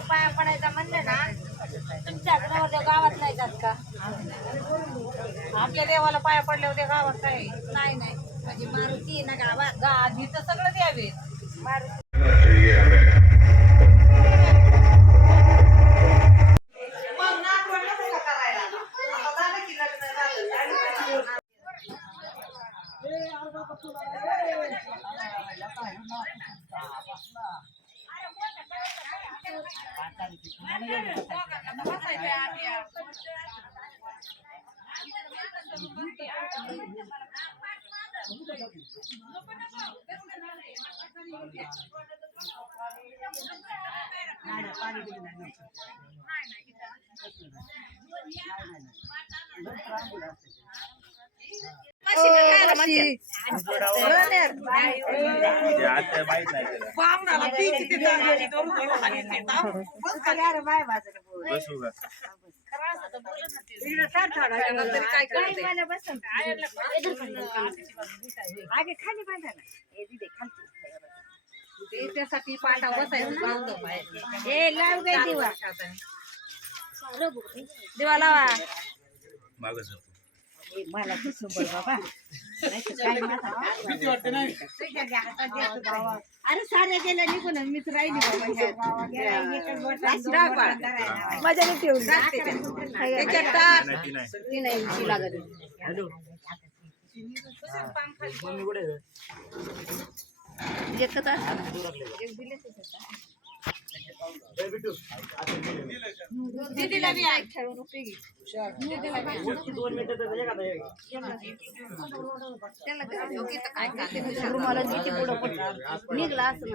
पाया पडायचा म्हणलं ना तुमच्या नवरदेव गावात नाही जात का? आपल्या देवाला पाया पडल्या होत्या गावात काय नाही नाही म्हणजे मारुती ना गावात आधी तर सगळं द्यावे त्यासाठी पांढरा बसायचं दिवा लावा मला बाबा अरे साऱ्या गेल्या निघून मीच राहिली मजा नाही ठेवली लागत दीदीला बी ऐक ठेवून उपयोगी रुमाला किती पुढं निघला असं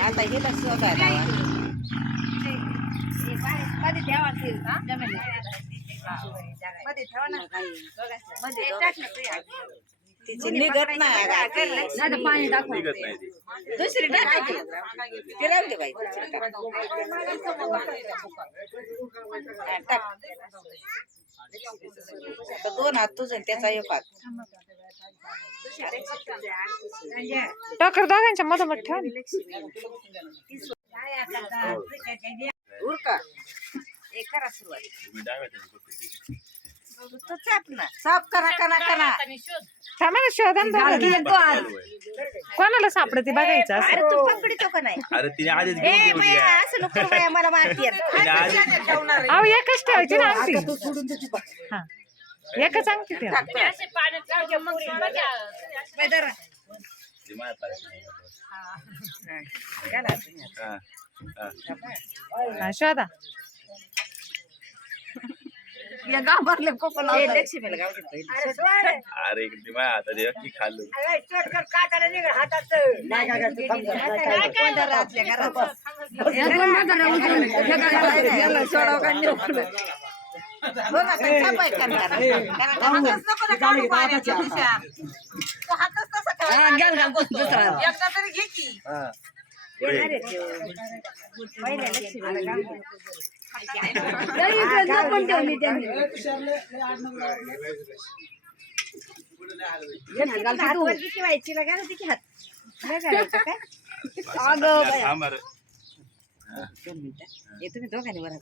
आता हे लक्ष मध्ये ठेवा मध्ये ठेवा ना तिची निघत नाही पाणी दाखव दुसरी टाकायची ते राहू दे बाई दोन हात तुझं त्याचा एक हात टकर दोघांच्या मधोमध ठेवा उरका एक करा सुरुवात साफ करा करा करा थांबा ना शोधन कोणाला सापडते बघायचं अरे तू पकडतो का नाही अरे तिने आधीच असं नको बाया मला मारती अहो एकच ठेवायची ना अंगठी हा एकच अंगठी ठेवा शोधा गावातले कोकण अरे आता की खाल्लं एकदा तरी घे की तुम्ही दोघांनी बरं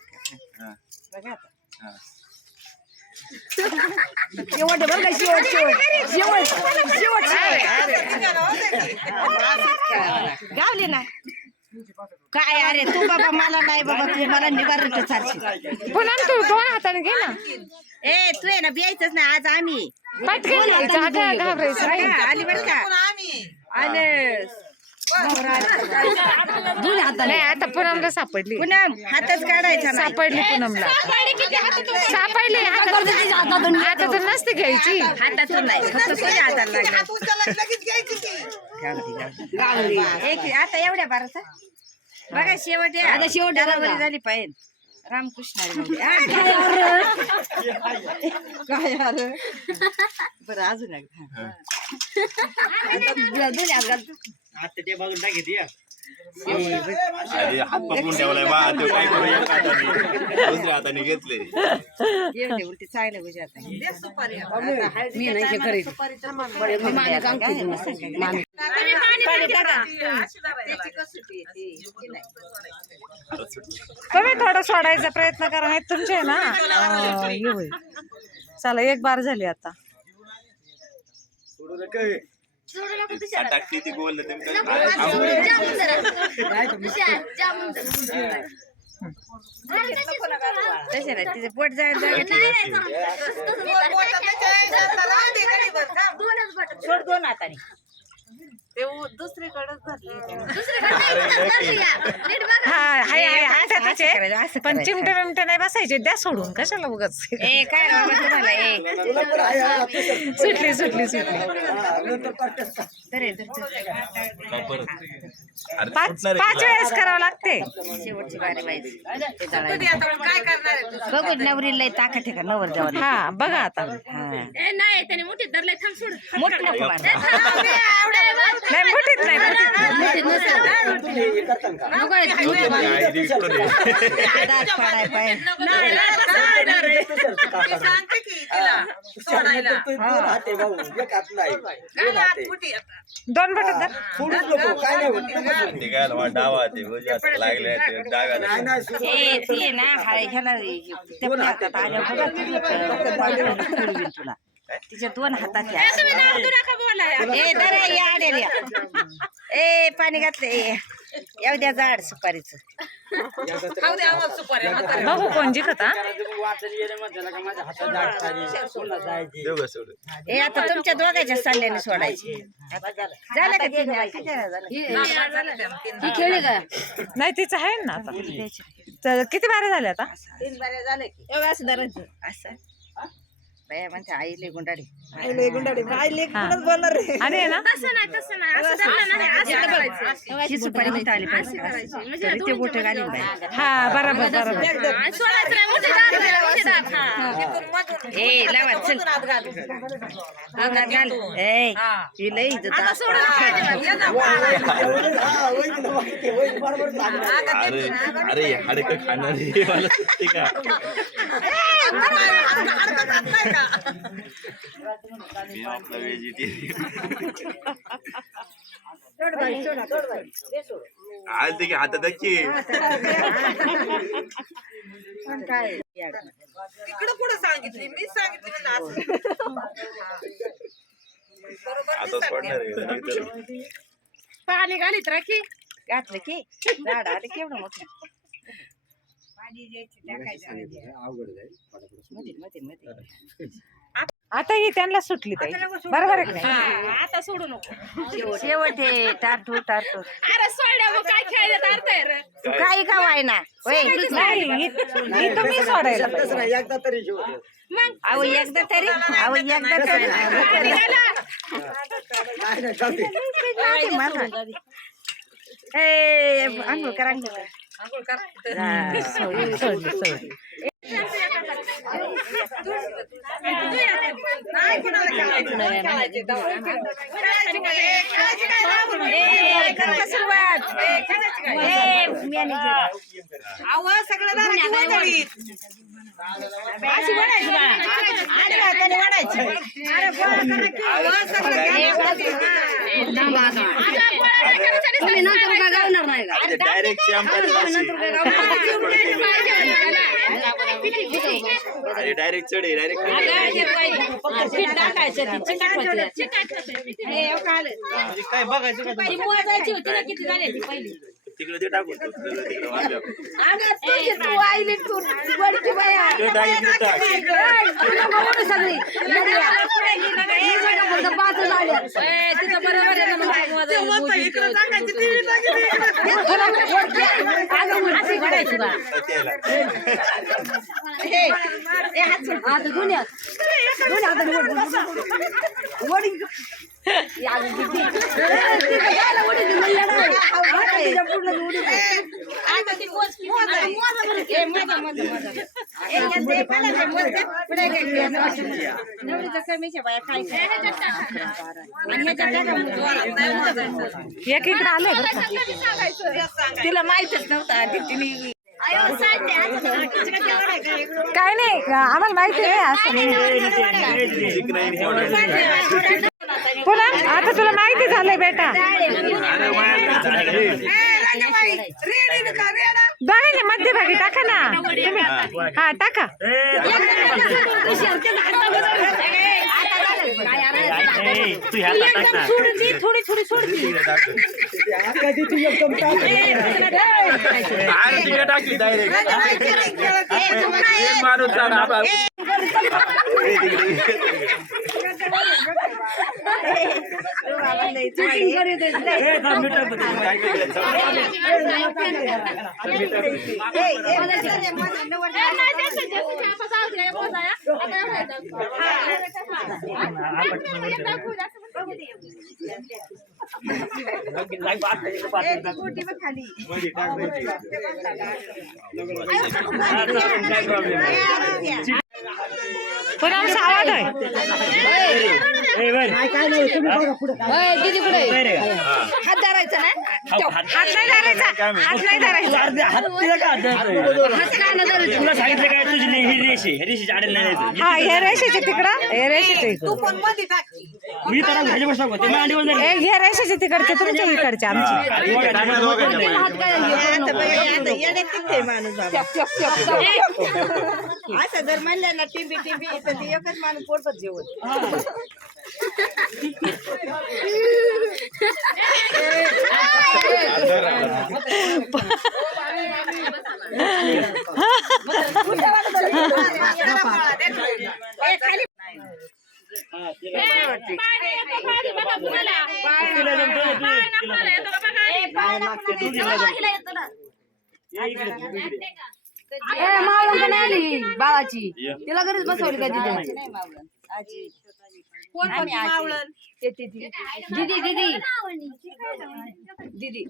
बघा शेवट बघा शेवट शेवट शेवट गावली ना काय अरे तू बाबा मला नाही बाबा तुझे मला निवारण चालशी पण तू दोन हाताने घे ना ए तू आहे ना बियायचंच ना आज आम्ही पटकन घाबरायचं आली बरं का आले नाही आता पूनमला सापडली. पुन्हा हातच काढायचा नाही. सापडली पूनमला. सापडली हातातून नसते घ्यायची. हातातून नाही फक्त कोणी हाताला लागलं. एक आता एवढ्या बाराचा बघा शेवट आता शेवट बरोबरी झाली पाहिजे. रामकृष्ण काय बरं अजून हात पकडून ठेवलाय बा तो काय करू एका हाताने दुसऱ्या हाताने घेतले उलटी चांगलं गुजर तुम्ही थोडं सोडायचा प्रयत्न करा नाही तुमचे ना हे होईल. चला एक बार झाली आता. टाकते ती गोल तसे नाही तिचे पोट जायला सोड दोन हाताने ते दुसरीकडेच हाताचे पण चिमटे बिमटे नाही बसायचे द्या सोडून कशाला उगाच. ए काय तुम्हाला सुटली सुटली सुटली. पाच वेळेस करावं लागते. शेवटची बारी माहिती काय करणार बघू नवरीला ताकद आहे का नवर द्यावा. हा बघा आता नाही त्याने मोठी धरले थांब सोड मोठी नको नाही मुठीत नाही दोन बोटात डावा ते लागले डाव्या ना ह्याला तुला तिच्या दोन हातात ए पाणी घातले येऊ द्या झाड सुपारीचं. बघू कोण जिंकता. ए आता तुमच्या दोघांच्या सल्ल्याने सोडायची झालं का खेळी का नाही तिचं आहे ना आता. किती बारे झाले आता. 3 बारे झाले की असं धरायचं असं बाया म्हणते आईले गुंडाडी बोलणार रे. आणि आहे ना ही सुपारी म्हणते आली पाहिजे ते बोट घालीन बाई. हा बरोबर बरोबर. ए लावा चल घाल ए ही लई इज्जत अरे अरे हाडक खाणार मला सुट्टी का मी आपला आज ते हातात तिकडं पुढे सांगितली मी सांगितलं आता सोडणार पाणी घालीत राखी घातलं की झाड आले केवढं मोठं पाणी आता ही त्यांना सुटली पाहिजे बरोबर आहे. आता सोडू नको शेवट आहे टारटू टारटू अरे सोड्या मग काय खेळायला अर्थ आहे रे तू काही का वायना नाही ही तुम्ही सोडायला पाहिजे. एकदा तरी अहो एकदा तरी अंघोळ करा सुरुवात डायरेक्ट चढे डायरेक्ट काय बघायचं किती झाले पहिली तिकडे ते टाकून तू तिकडे वाजल्या अगं तू आईली तू वडकी बाया ते टाकीत टाक सगळी पाच झाल्या तिथं बरोबर आहे एक इकडे आले तिला माहितच नव्हता तिने काय नाही आम्हाला माहिती आहे असं पुन्हा आता तुला माहिती झालंय बेटा बघा मध्यभागी टाका ना तुम्ही हा टाका थोडी थोडी सोडती टाकली डायरेक्ट मारून पण आमचा आवाज आहे दीदी कुठे हात धरायचा ना हात नाही धरायचा हात नाही धरायचा तुला सांगितलं काय तुझी ही रेषे रेषेची आडेल नाही हा हे रेषेचे तिकडं हे रेषेचे मी तर घरी बसला होते मी अंडीवर हे रेषेचे तिकडचे तुमच्या इकडचे आमची असं जर म्हणलं ना टिंबी टिंबी तर ती एकच माणूस पोटच जेवण आली बाळाची तिला घरीच बसवली का दिदी दीदी दीदी दीदी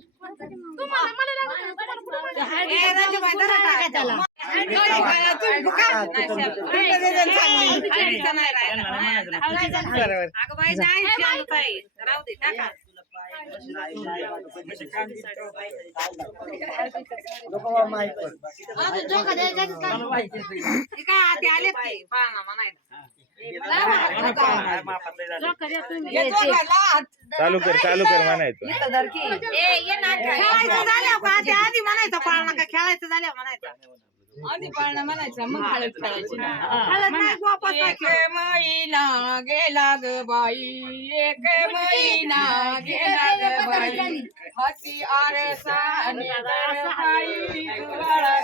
चालू कर म्हणायचं आधी म्हणायचं पाळणा का खेळायचं झालं म्हणायचं आधी पाळणा म्हणायचं मग हळद खेळायची एक महिना गेला ग बाई एक महिना गेला ग बाई हाती आरसाने बाई जुवाळा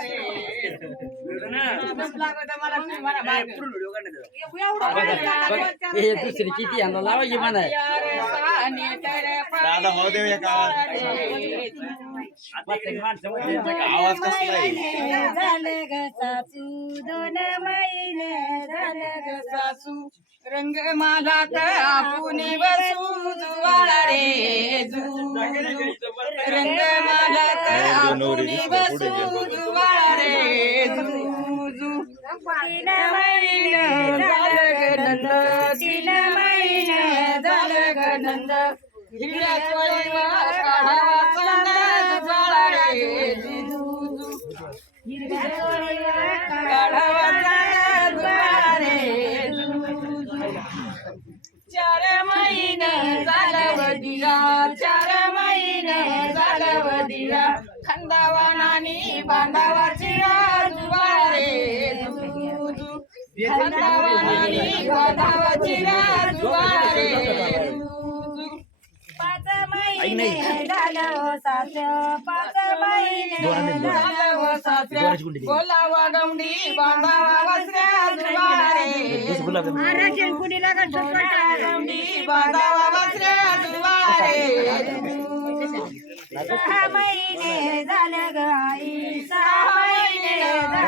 रे दुसरी किती यांना लावायची म्हणा दादा हो देऊया का आवाज कसला आहे दोन महिने झालं ग सासू रंग मला कापुनी बसू जुवाळा रे रंग मला कापुनी बसू जुवाळा रे तीन महिने झालं ग नंद तीन महिने झालं ग नंद हिरव्या चोळीवर काढावा चांदा जुवाळा रे हिरव्या चोळीवर काढावा चांदा जुवाळा रे 4 महिने झालं वदिरा 4 महिने झालं वदिरा खंदावनानी बांधावाची जुवारे खंदावनानी बांधावाची जुवारे 5 महिने महिने झालं सास पाच महिने झालं सास बोलावा गवंडी बांधावा वस्त्या जुवारे कुणी लागत गवंडी बांधावा वस्त्या जुवारे 6 महिने झालं ग आई 6 महिने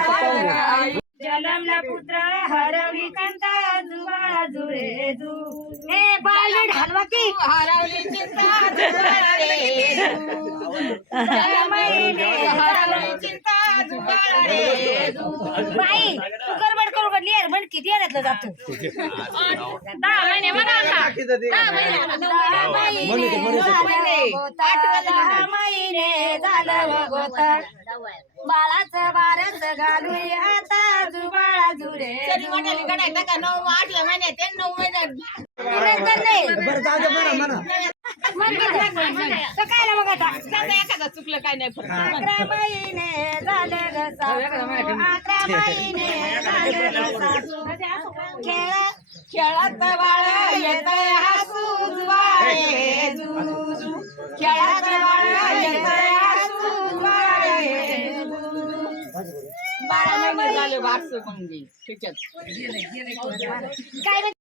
झालं ग आई जलमला पुत्र हरवली कांता जुवाळा जुरे जू हे बालड हलवा की हरवली चिंता जुवारे 6 महिने हरवली चिंता जुवारे बाई तू गडबड करू का लियर म्हण किती येण्यातलं जातो 10 महिने म्हणा आता 10 महिने 10 महिने झालं गोता बाळाचं बारस घालूया आता जुबाळा जुरे तरी म्हणाली गडायचा का 9 8 महिने ते 9 महिने नंतर नाही तर काय ना मग आता एखादा चुकलं काय नाही फरक 11 महिने झाले ग सासू 11 महिने झाले ग सासू खेळात बाळ येतय हसू जुवारे जुजू खेळात बाळ येतय हसू जुवारे 12 महिने झाले वारसू म्हणजे त्याच्यात काय